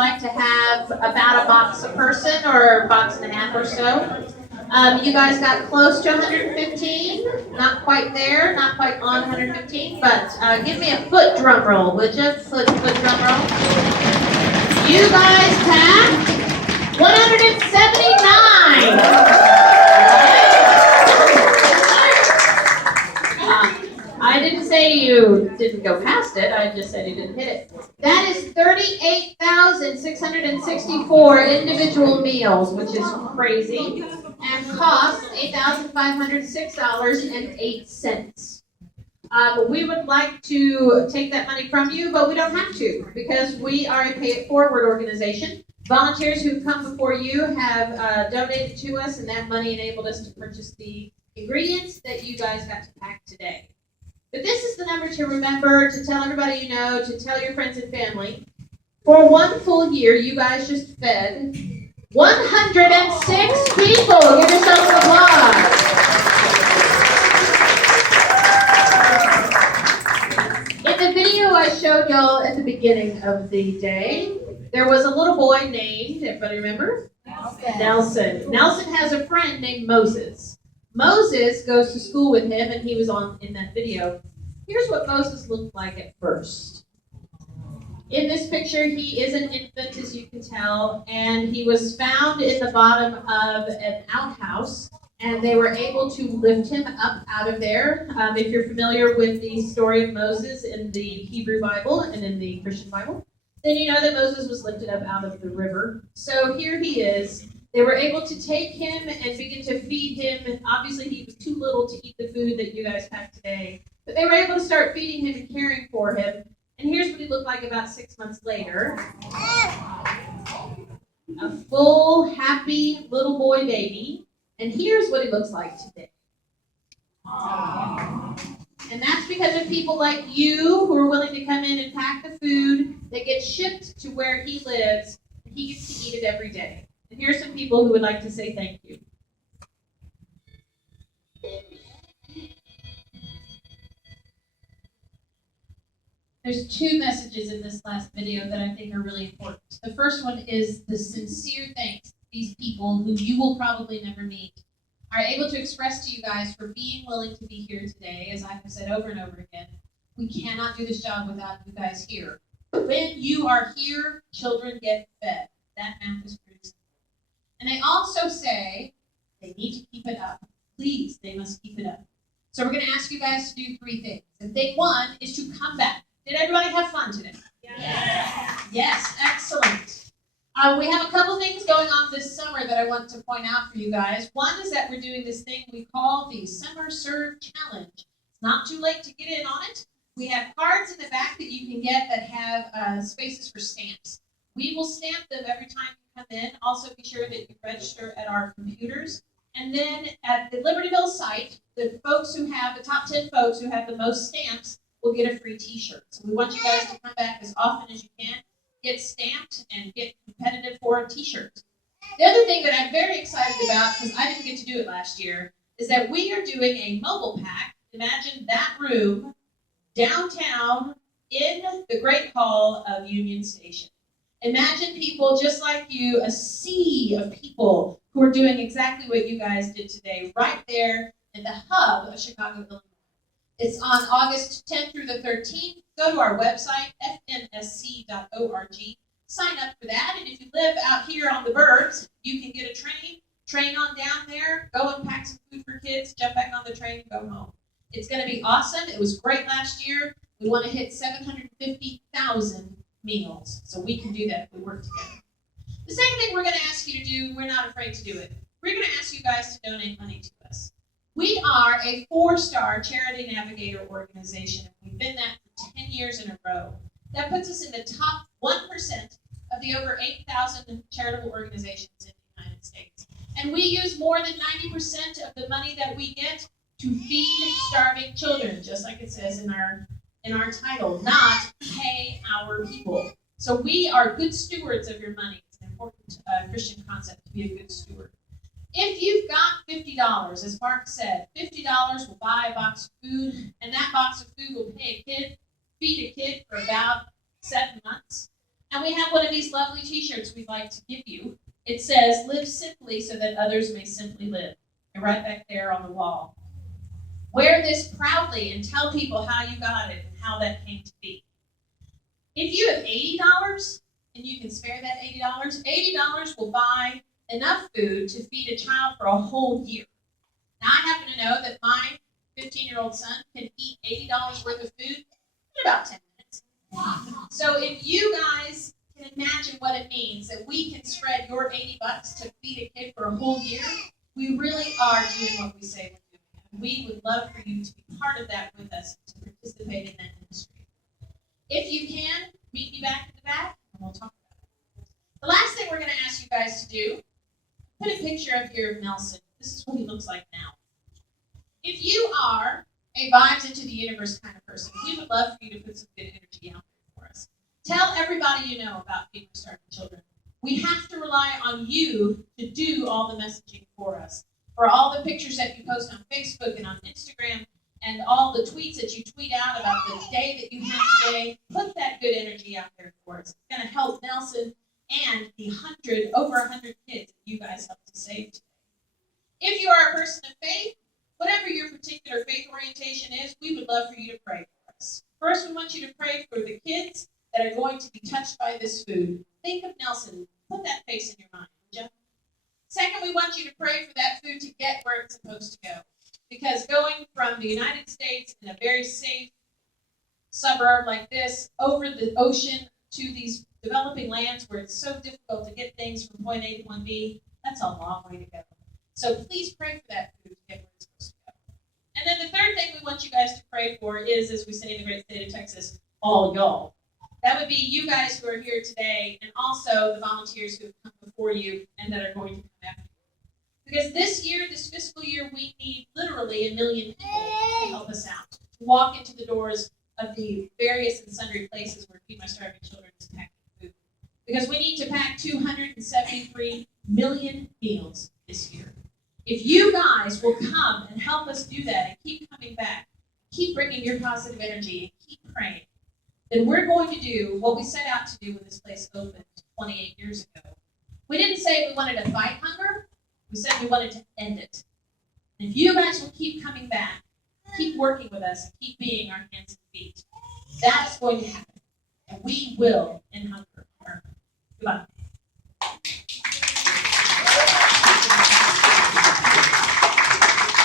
like to have about a box a person or a box and a half or so. You guys got close to 115, not quite there, not quite on 115, but give me a foot drum roll, would you? Foot drum roll. You guys packed 179. I didn't say you didn't go past it. I just said you didn't hit it. That is 38,664 individual meals, which is crazy, and costs $8,506.08. We would like to take that money from you, but we don't have to because we are a pay it forward organization. Volunteers who come before you have donated to us, and that money enabled us to purchase the ingredients that you guys got to pack today. But this is the number to remember, to tell everybody you know, to tell your friends and family. For one full year, you guys just fed 106 people. Give yourselves an applause. In the video I showed y'all at the beginning of the day, there was a little boy named, everybody remember? Nelson. Nelson has a friend named Moses. Moses goes to school with him, and he was in that video. Here's what Moses looked like at first. In this picture, he is an infant, as you can tell, and he was found in the bottom of an outhouse, and they were able to lift him up out of there. If you're familiar with the story of Moses in the Hebrew Bible and in the Christian Bible, then you know that Moses was lifted up out of the river. So here he is. They were able to take him and begin to feed him. And obviously, he was too little to eat the food that you guys have today. But they were able to start feeding him and caring for him. And here's what he looked like about 6 months later. A full, happy little boy baby. And here's what he looks like today. And that's because of people like you who are willing to come in and pack the food that gets shipped to where he lives. And he gets to eat it every day. And here are some people who would like to say thank you. There's two messages in this last video that I think are really important. The first one is the sincere thanks these people who you will probably never meet are able to express to you guys for being willing to be here today. As I have said over and over again, we cannot do this job without you guys here. When you are here, children get fed. That math is pretty simple. And they also say they need to keep it up. Please, they must keep it up. So we're going to ask you guys to do 3 things. And thing 1 is to come back. Did everybody have fun today? Yes. Yes, excellent. We have a couple things going on this summer that I want to point out for you guys. One is that we're doing this thing we call the Summer Serve Challenge. It's not too late to get in on it. We have cards in the back that you can get that have spaces for stamps. We will stamp them every time you come in. Also be sure that you register at our computers. And then at the Libertyville site, the top 10 folks who have the most stamps will get a free t-shirt. So we want you guys to come back as often as you can, get stamped, and get competitive for a t-shirt. The other thing that I'm very excited about, because I didn't get to do it last year, is that we are doing a mobile pack. Imagine that room downtown in the Great Hall of Union Station. Imagine people just like you, a sea of people who are doing exactly what you guys did today, right there in the hub of Chicago, Illinois. It's on August 10th through the 13th. Go to our website, fnsc.org. Sign up for that. And if you live out here on the burbs, you can get a train on down there, go and pack some food for kids, jump back on the train, go home. It's going to be awesome. It was great last year. We want to hit 750,000 meals. So we can do that if we work together. The second thing we're going to ask you to do, we're not afraid to do it. We're going to ask you guys to donate money to us. We are a 4-star charity navigator organization, and we've been that for 10 years in a row. That puts us in the top 1% of the over 8,000 charitable organizations in the United States. And we use more than 90% of the money that we get to feed starving children, just like it says in our title, not pay our people. So we are good stewards of your money. It's an important Christian concept to be a good steward. If you've got $50, as Mark said, $50 will buy a box of food, and that box of food will feed a kid for about 7 months. And And we have one of these lovely t-shirts we'd like to give you. It says, "Live simply so that others may simply live." And right back there on the wall. Wear this proudly and tell people how you got it and how that came to be. If you have $80 and you can spare that $80 will buy enough food to feed a child for a whole year. Now, I happen to know that my 15-year-old son can eat $80 worth of food in about 10 minutes. So if you guys can imagine what it means that we can spread your $80 to feed a kid for a whole year, we really are doing what we say we're doing. And we would love for you to be part of that with us, to participate in that ministry. If you can, meet me back in the back, and we'll talk about it. The last thing we're going to ask you guys to do, put a picture up here of Nelson. This is what he looks like now. If you are a vibes into the universe kind of person, we would love for you to put some good energy out there for us. Tell everybody you know about Feeding Starving Children. We have to rely on you to do all the messaging for us. For all the pictures that you post on Facebook and on Instagram, and all the tweets that you tweet out about the day that you have today, put that good energy out there for us. It's going to help Nelson and the over 100 kids that you guys helped to save today. If you are a person of faith, whatever your particular faith orientation is, we would love for you to pray for us. First, we want you to pray for the kids that are going to be touched by this food. Think of Nelson. Put that face in your mind, would you? Second, we want you to pray for that food to get where it's supposed to go. Because going from the United States in a very safe suburb like this, over the ocean to these developing lands where it's so difficult to get things from point A to point B, that's a long way to go. So please pray for that food to get where it's supposed to go. And then the third thing we want you guys to pray for is, as we say in the great state of Texas, all y'all. That would be you guys who are here today, and also the volunteers who have come before you and that are going to come after you. Because this year, this fiscal year, we need literally 1 million people to help us out, to walk into the doors of the various and sundry places where Feed My Starving Children is packing food. Because we need to pack 273 million meals this year. If you guys will come and help us do that and keep coming back, keep bringing your positive energy and keep praying, then we're going to do what we set out to do when this place opened 28 years ago. We didn't say we wanted to fight hunger. We said we wanted to end it. And if you guys will keep coming back, keep working with us, and keep being our hands and feet, that's going to happen. And we will end hunger. Goodbye.